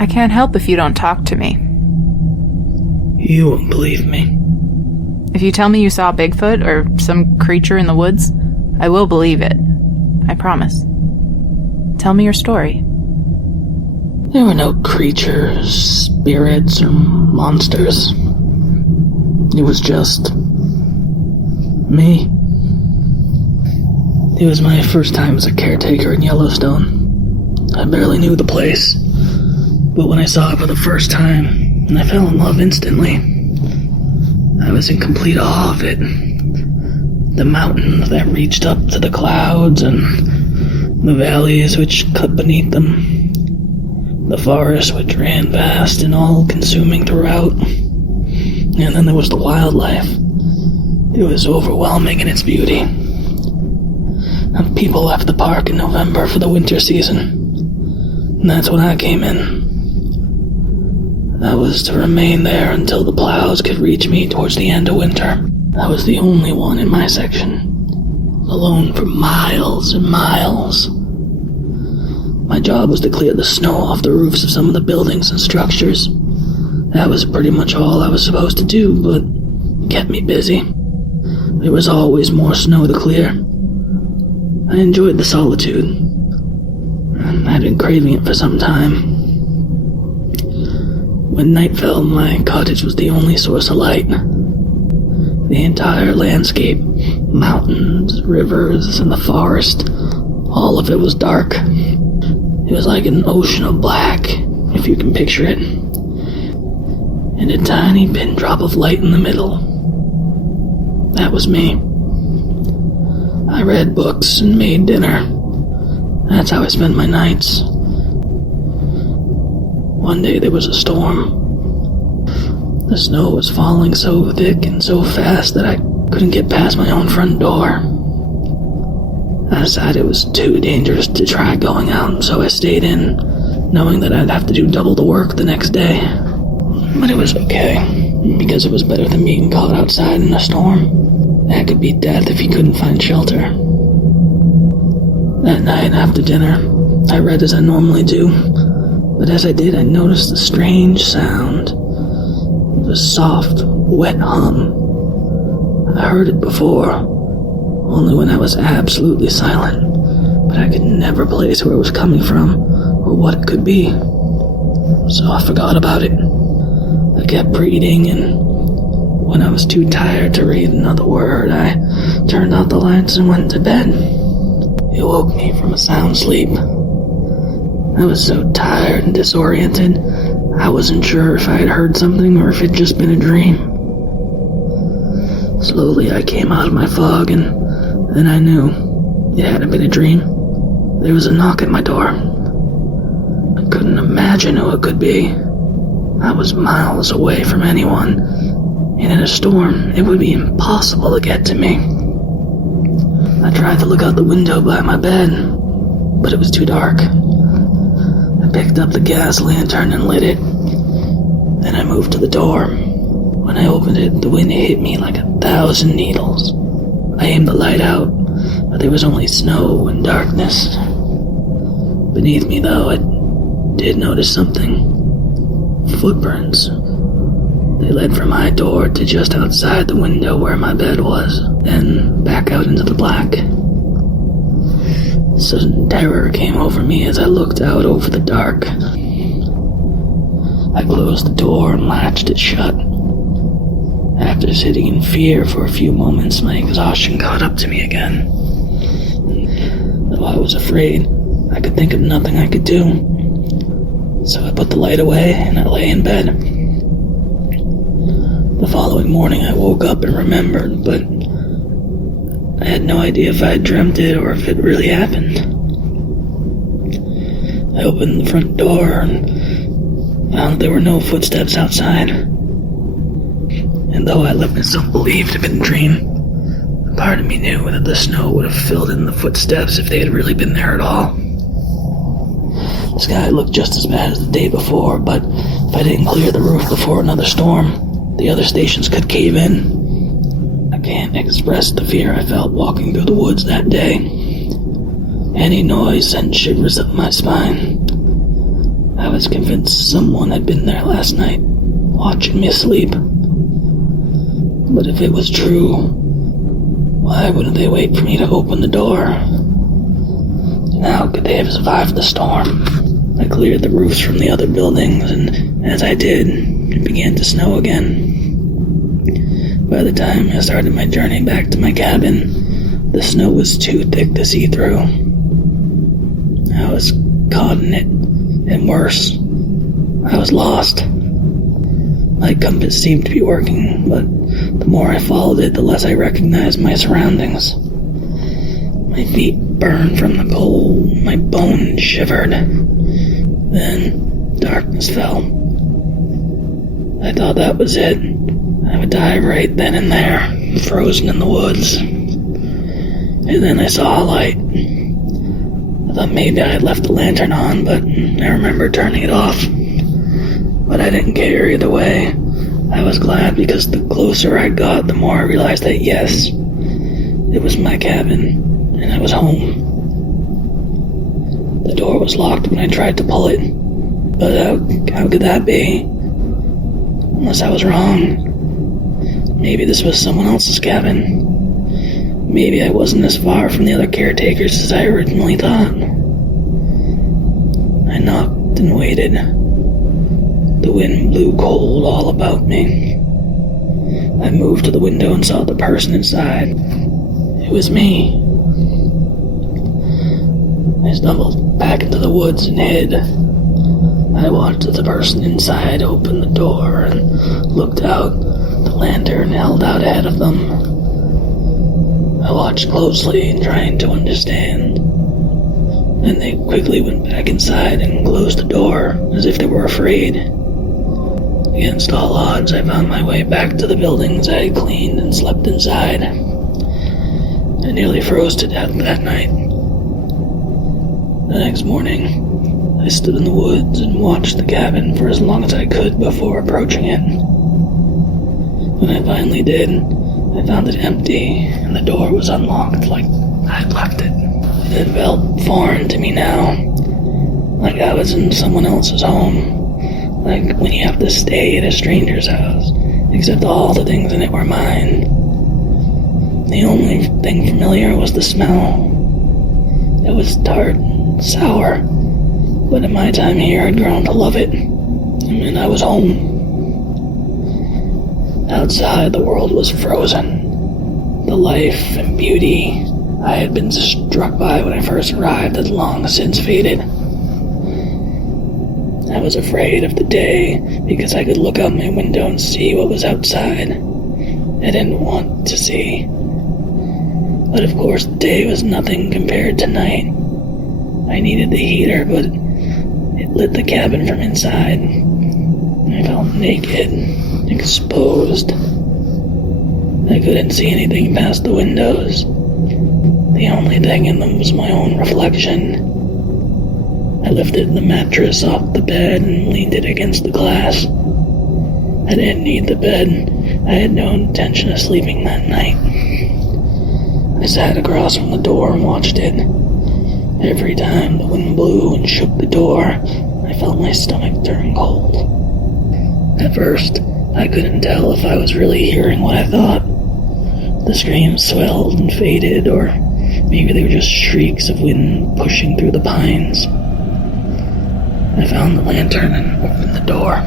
I can't help if you don't talk to me. You won't believe me. If you tell me you saw Bigfoot or some creature in the woods, I will believe it. I promise. Tell me your story. There were no creatures, spirits, or monsters. It was just me. It was my first time as a caretaker in Yellowstone. I barely knew the place, but when I saw it for the first time, I fell in love instantly. I was in complete awe of it. The mountains that reached up to the clouds and the valleys which cut beneath them. The forest which ran vast and all-consuming throughout. And then there was the wildlife. It was overwhelming in its beauty. People left the park in November for the winter season. And that's when I came in. I was to remain there until the plows could reach me towards the end of winter. I was the only one in my section, alone for miles and miles. My job was to clear the snow off the roofs of some of the buildings and structures. That was pretty much all I was supposed to do, but it kept me busy. There was always more snow to clear. I enjoyed the solitude. I'd been craving it for some time. When night fell, my cottage was the only source of light. The entire landscape, mountains, rivers, and the forest, all of it was dark. It was like an ocean of black, if you can picture it. And a tiny pin drop of light in the middle. That was me. I read books and made dinner. That's how I spent my nights. One day there was a storm. The snow was falling so thick and so fast that I couldn't get past my own front door. I decided it was too dangerous to try going out, so I stayed in, knowing that I'd have to do double the work the next day. But it was okay, because it was better than being caught outside in a storm. That could be death if you couldn't find shelter. That night after dinner, I read as I normally do, but as I did, I noticed a strange sound. The soft, wet hum. I heard it before, only when I was absolutely silent, but I could never place where it was coming from or what it could be. So I forgot about it. I kept reading, and when I was too tired to read another word, I turned out the lights and went to bed. It woke me from a sound sleep. I was so tired and disoriented, I wasn't sure if I had heard something or if it had just been a dream. Slowly I came out of my fog, and then I knew it hadn't been a dream. There was a knock at my door. I couldn't imagine who it could be. I was miles away from anyone, and in a storm, it would be impossible to get to me. I tried to look out the window by my bed, but it was too dark. I picked up the gas lantern and lit it. Then I moved to the door. When I opened it, the wind hit me like 1,000 needles. I aimed the light out, but there was only snow and darkness. Beneath me, though, I did notice something. Footprints. They led from my door to just outside the window where my bed was, then back out into the black. Sudden terror came over me as I looked out over the dark. I closed the door and latched it shut. After sitting in fear for a few moments, my exhaustion caught up to me again. Though I was afraid, I could think of nothing I could do. So I put the light away and I lay in bed. The following morning I woke up and remembered, but I had no idea if I had dreamt it or if it really happened. I opened the front door and found there were no footsteps outside. And though I let myself believe it had been a dream, part of me knew that the snow would have filled in the footsteps if they had really been there at all. The sky looked just as bad as the day before, but if I didn't clear the roof before another storm, the other stations could cave in. I can't express the fear I felt walking through the woods that day. Any noise sent shivers up my spine. I was convinced someone had been there last night, watching me sleep. But if it was true, why wouldn't they wait for me to open the door? And how could they have survived the storm? I cleared the roofs from the other buildings, and as I did, it began to snow again. By the time I started my journey back to my cabin, the snow was too thick to see through. I was caught in it, and worse, I was lost. My compass seemed to be working, but the more I followed it, the less I recognized my surroundings. My feet burned from the cold, my bones shivered. Then, darkness fell. I thought that was it. I would die right then and there, frozen in the woods. And then I saw a light. I thought maybe I had left the lantern on, but I remember turning it off. But I didn't care either way. I was glad because the closer I got, the more I realized that yes, it was my cabin, and I was home. The door was locked when I tried to pull it, but how could that be? Unless I was wrong. Maybe this was someone else's cabin. Maybe I wasn't as far from the other caretakers as I originally thought. I knocked and waited. The wind blew cold all about me. I moved to the window and saw the person inside. It was me. I stumbled back into the woods and hid. I watched as the person inside opened the door and looked out, the lantern held out ahead of them. I watched closely, trying to understand. Then they quickly went back inside and closed the door, as if they were afraid. Against all odds, I found my way back to the buildings I had cleaned and slept inside. I nearly froze to death that night. The next morning, I stood in the woods and watched the cabin for as long as I could before approaching it. When I finally did, I found it empty, and the door was unlocked like I'd left it. It felt foreign to me now, like I was in someone else's home, like when you have to stay at a stranger's house, except all the things in it were mine. The only thing familiar was the smell. It was tart and sour, but in my time here I'd grown to love it, and I was home. Outside, the world was frozen. The life and beauty I had been struck by when I first arrived had long since faded. I was afraid of the day because I could look out my window and see what was outside. I didn't want to see. But of course, the day was nothing compared to night. I needed the heater, but it lit the cabin from inside. I felt naked, exposed. I couldn't see anything past the windows. The only thing in them was my own reflection. I lifted the mattress off the bed and leaned it against the glass. I didn't need the bed. I had no intention of sleeping that night. I sat across from the door and watched it. Every time the wind blew and shook the door, I felt my stomach turn cold. At first, I couldn't tell if I was really hearing what I thought. The screams swelled and faded, or maybe they were just shrieks of wind pushing through the pines. I found the lantern and opened the door.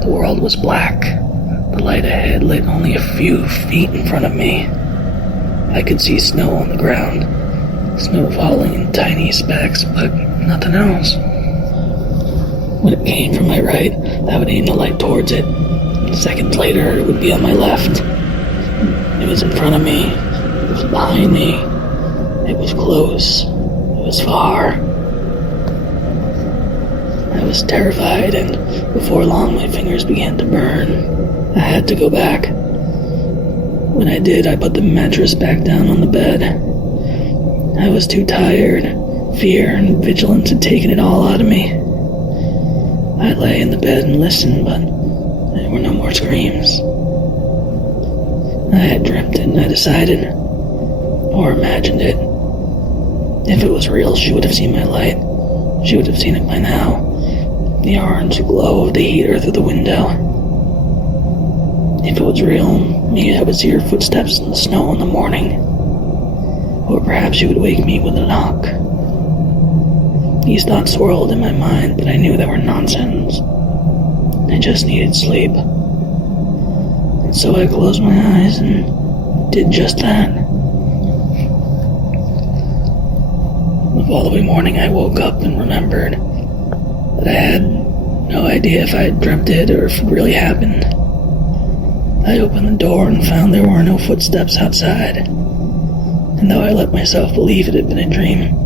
The world was black. The light ahead lit only a few feet in front of me. I could see snow on the ground, snow falling in tiny specks, but nothing else. When it came from my right, I would aim the light towards it. Seconds later, it would be on my left. It was in front of me. It was behind me. It was close. It was far. I was terrified, and before long, my fingers began to burn. I had to go back. When I did, I put the mattress back down on the bed. I was too tired. Fear and vigilance had taken it all out of me. I lay in the bed and listened, but there were no more screams. I had dreamt it, and I decided, or imagined it. If it was real, she would have seen my light, She would have seen it by now. The orange glow of the heater through the window. If it was real, maybe I would see her footsteps in the snow in the morning. Or perhaps she would wake me with a knock. These thoughts swirled in my mind, but I knew they were nonsense. I just needed sleep. And so I closed my eyes and did just that. The following morning I woke up and remembered that I had no idea if I had dreamt it or if it really happened. I opened the door and found there were no footsteps outside. And though I let myself believe it had been a dream,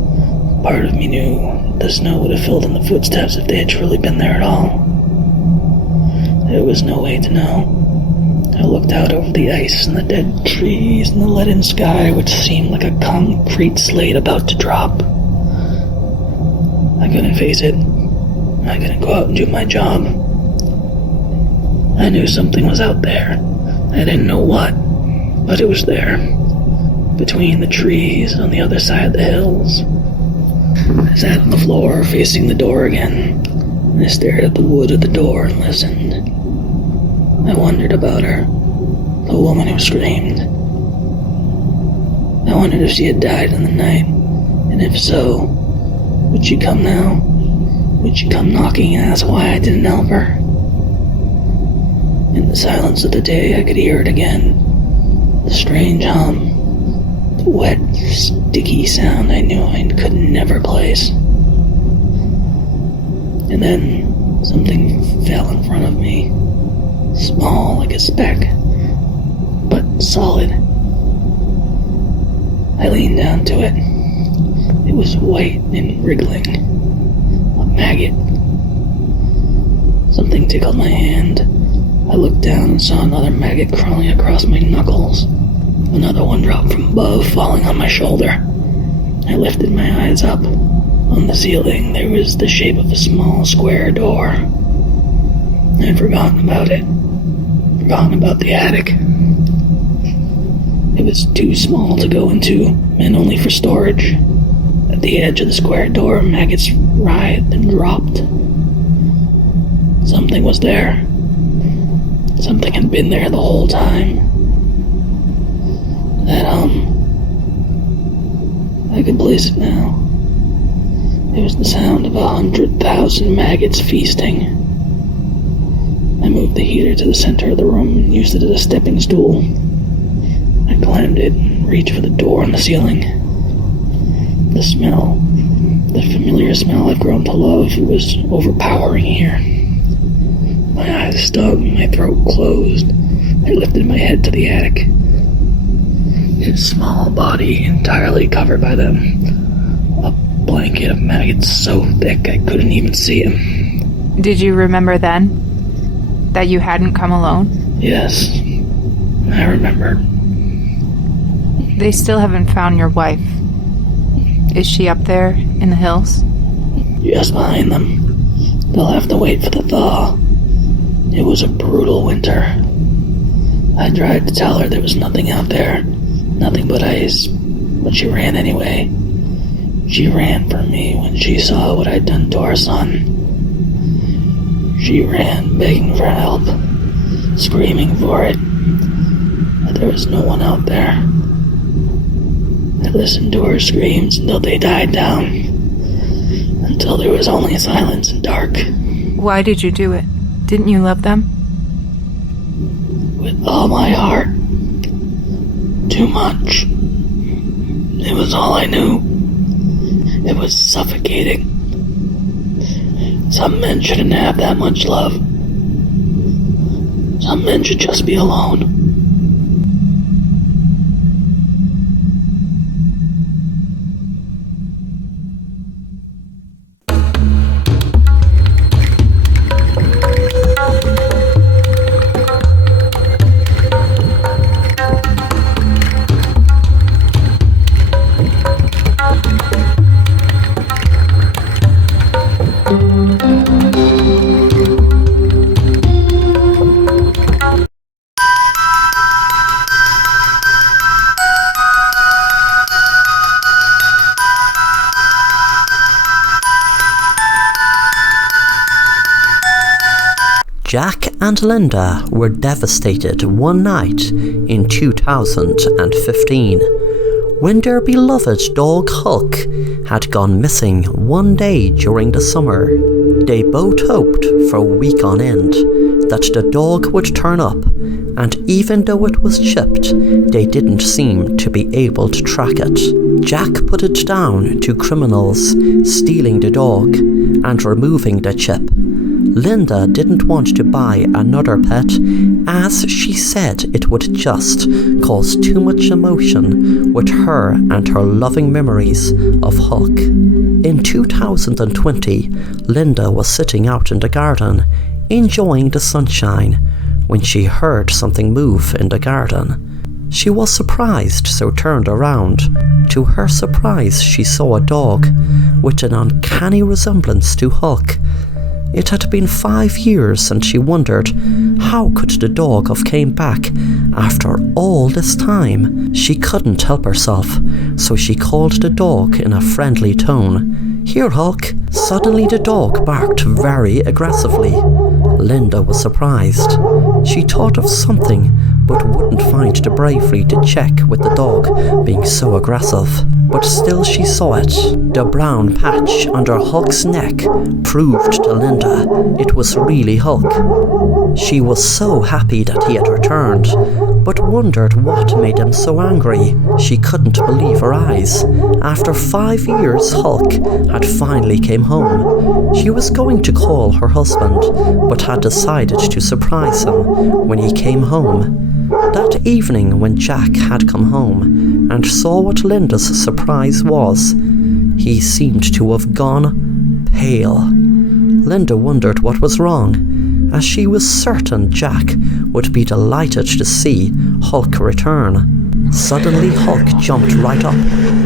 part of me knew the snow would have filled in the footsteps if they had truly been there at all. There was no way to know. I looked out over the ice and the dead trees and the leaden sky, which seemed like a concrete slate about to drop. I couldn't face it. I couldn't go out and do my job. I knew something was out there. I didn't know what, but it was there. Between the trees on the other side of the hills. I sat on the floor facing the door again. I stared at the wood of the door and listened. I wondered about her, the woman who screamed. I wondered if she had died in the night, and if so, would she come now? Would she come knocking and ask why I didn't help her? In the silence of the day, I could hear it again. The strange hum. The wet, sticky sound I knew I could never place. And then something fell in front of me. Small like a speck, but solid. I leaned down to it. It was white and wriggling. A maggot. Something tickled my hand. I looked down and saw another maggot crawling across my knuckles. Another one dropped from above, falling on my shoulder. I lifted my eyes up. On the ceiling, there was the shape of a small square door. I had forgotten about it. Forgotten about the attic. It was too small to go into, meant only for storage. At the edge of the square door, maggots writhed and dropped. Something was there. Something had been there the whole time. That I could place it now. It was the sound of 100,000 maggots feasting. I moved the heater to the center of the room and used it as a stepping stool. I climbed it and reached for the door on the ceiling. The smell, the familiar smell I've grown to love, was overpowering here. My eyes stung, my throat closed. I lifted my head to the attic. His small body entirely covered by them. A blanket of maggots so thick I couldn't even see him. Did you remember then that you hadn't come alone? Yes, I remembered. They still haven't found your wife. Is she up there in the hills? Just behind them. They'll have to wait for the thaw. It was a brutal winter. I tried to tell her there was nothing out there. Nothing but ice. But she ran anyway. She ran for me when she saw what I'd done to our son. She ran begging for help. Screaming for it. But there was no one out there. I listened to her screams until they died down. Until there was only silence and dark. Why did you do it? Didn't you love them? With all my heart. Too much. It was all I knew. It was suffocating. Some men shouldn't have that much love. Some men should just be alone. Jack and Linda were devastated one night in 2015 when their beloved dog Huck had gone missing one day during the summer. They both hoped for a week on end that the dog would turn up, and even though it was chipped, they didn't seem to be able to track it. Jack put it down to criminals stealing the dog and removing the chip. Linda didn't want to buy another pet, as she said it would just cause too much emotion with her and her loving memories of Huck. In 2020, Linda was sitting out in the garden, enjoying the sunshine, when she heard something move in the garden. She was surprised, so turned around. To her surprise, she saw a dog with an uncanny resemblance to Huck. It had been 5 years, and she wondered, how could the dog have came back after all this time? She couldn't help herself, so she called the dog in a friendly tone. "Here, Huck." Suddenly the dog barked very aggressively. Linda was surprised. She thought of something, but wouldn't find the bravery to check with the dog being so aggressive. But still she saw it. The brown patch under Huck's neck proved to Linda it was really Huck. She was so happy that he had returned, but wondered what made him so angry. She couldn't believe her eyes. After 5 years, Huck had finally came home. She was going to call her husband, but had decided to surprise him when he came home. That evening, when Jack had come home and saw what Linda's surprise was, he seemed to have gone pale. Linda wondered what was wrong, as she was certain Jack would be delighted to see Huck return. Suddenly Huck jumped right up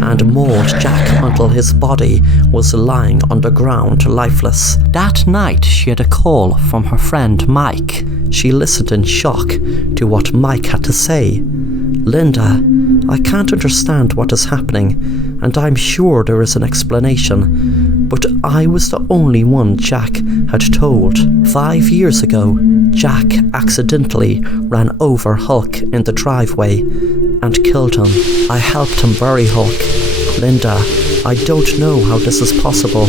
and mauled Jack until his body was lying on the ground lifeless. That night she had a call from her friend Mike. She listened in shock to what Mike had to say. "Linda, I can't understand what is happening, and I'm sure there is an explanation, but I was the only one Jack had told. 5 years ago, Jack accidentally ran over Huck in the driveway and killed him. I helped him bury Huck. Linda, I don't know how this is possible,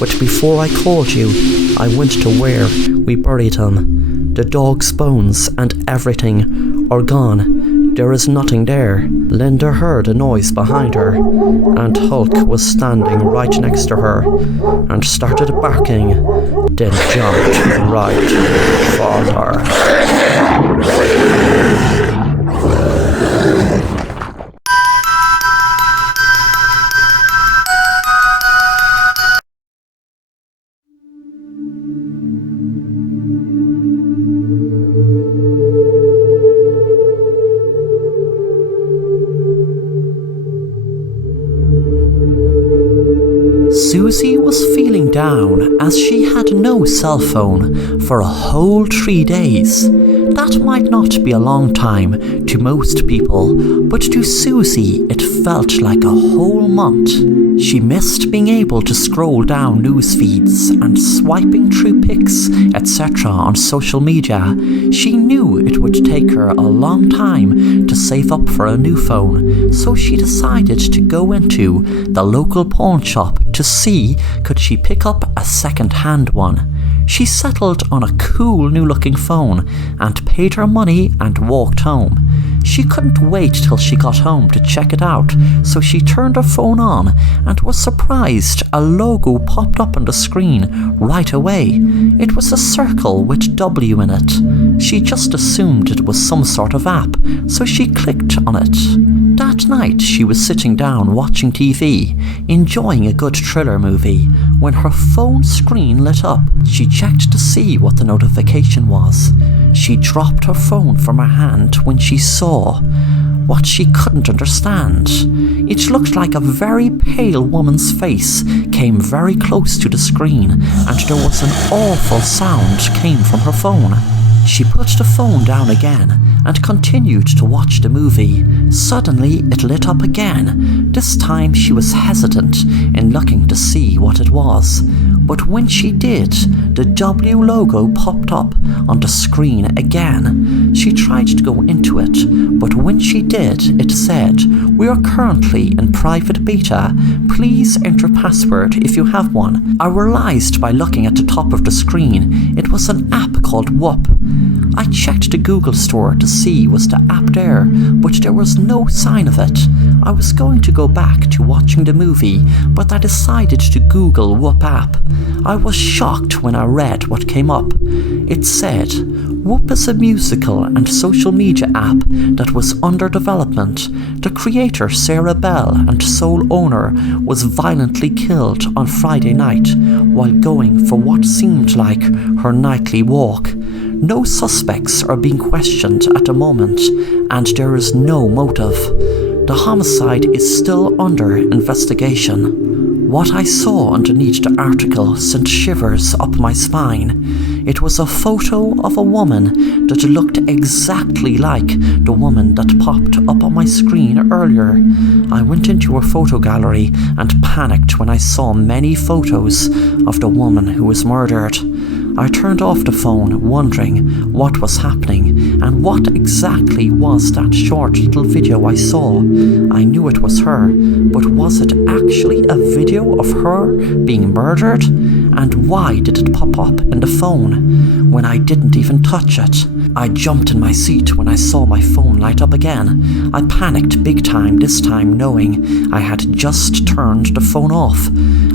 but before I called you, I went to where we buried him. The dog's bones and everything are gone. There is nothing there." Linda heard a noise behind her, and Huck was standing right next to her and started barking, then jumped right for her. Susie was feeling down as she had no cell phone for a whole 3 days. That might not be a long time to most people, but to Susie it felt like a whole month. She missed being able to scroll down news feeds and swiping through pics, etc. on social media. She knew it would take her a long time to save up for a new phone, so she decided to go into the local pawn shop to see could she pick up a second-hand one. She settled on a cool new-looking phone and paid her money and walked home. She couldn't wait till she got home to check it out, so she turned her phone on and was surprised a logo popped up on the screen right away. It was a circle with W in it. She just assumed it was some sort of app, so she clicked on it. That night she was sitting down watching TV, enjoying a good thriller movie, when her phone screen lit up. She checked to see what the notification was. She dropped her phone from her hand when she saw what she couldn't understand. It looked like a very pale woman's face came very close to the screen, and there was an awful sound came from her phone. She put the phone down again and continued to watch the movie. Suddenly, it lit up again. This time she was hesitant in looking to see what it was. But when she did, the W logo popped up on the screen again. She tried to go into it, but when she did, it said, "We are currently in private beta. Please enter password if you have one." I realized by looking at the top of the screen, it was an app called Whoop. I checked the Google store to see was the app there, but there was no sign of it. I was going to go back to watching the movie, but I decided to Google Whoop app. I was shocked when I read what came up. It said, Whoop is a musical and social media app that was under development. The creator, Sarah Bell, and sole owner, was violently killed on Friday night while going for what seemed like her nightly walk. No suspects are being questioned at the moment, and there is no motive. The homicide is still under investigation. What I saw underneath the article sent shivers up my spine. It was a photo of a woman that looked exactly like the woman that popped up on my screen earlier. I went into her photo gallery and panicked when I saw many photos of the woman who was murdered. I turned off the phone, wondering what was happening and what exactly was that short little video I saw. I knew it was her, but was it actually a video of her being murdered? And why did it pop up in the phone when I didn't even touch it? I jumped in my seat when I saw my phone light up again. I panicked big time this time, knowing I had just turned the phone off.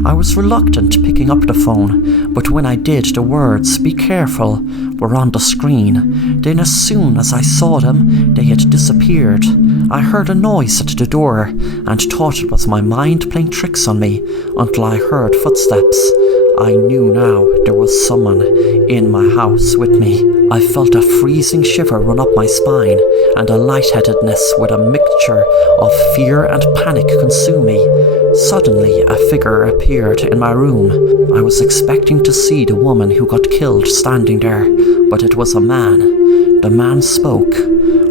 I was reluctant picking up the phone, but when I did, the words, "Be careful," were on the screen. Then as soon as I saw them, they had disappeared. I heard a noise at the door and thought it was my mind playing tricks on me until I heard footsteps. I knew now there was someone in my house with me. I felt a freezing shiver run up my spine and a lightheadedness with a mixture of fear and panic consume me. Suddenly, a figure appeared in my room. I was expecting to see the woman who got killed standing there, but it was a man. The man spoke.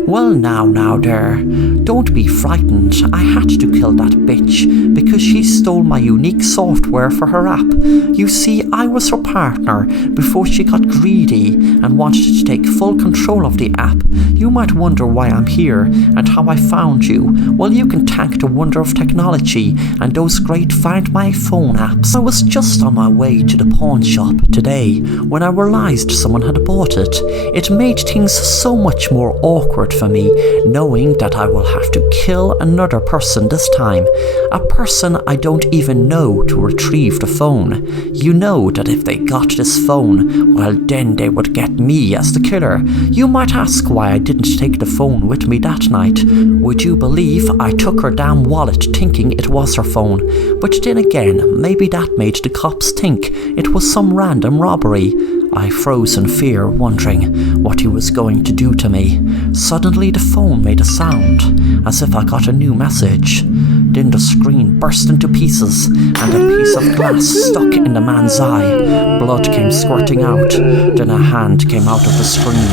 "Well, now there. Don't be frightened. I had to kill that bitch because she stole my unique software for her app. You see, I was her partner before she got greedy and wanted to take full control of the app. You might wonder why I'm here and how I found you. Well, you can thank the wonder of technology and those great Find My Phone apps. I was just on my way to the pawn shop today when I realized someone had bought it. It made things so much more awkward for me, knowing that I will have to kill another person this time, a person I don't even know, to retrieve the phone. You know that if they got this phone, well then they would get me as the killer. You might ask why I didn't take the phone with me that night. Would you believe I took her damn wallet thinking it was her phone? But then again, maybe that made the cops think it was some random robbery. I froze in fear, wondering what he was going to do to me. Suddenly the phone made a sound, as if I got a new message. Then the screen burst into pieces, and a piece of glass stuck in the man's eye. Blood came squirting out. Then a hand came out of the screen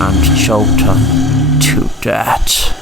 and choked him to death.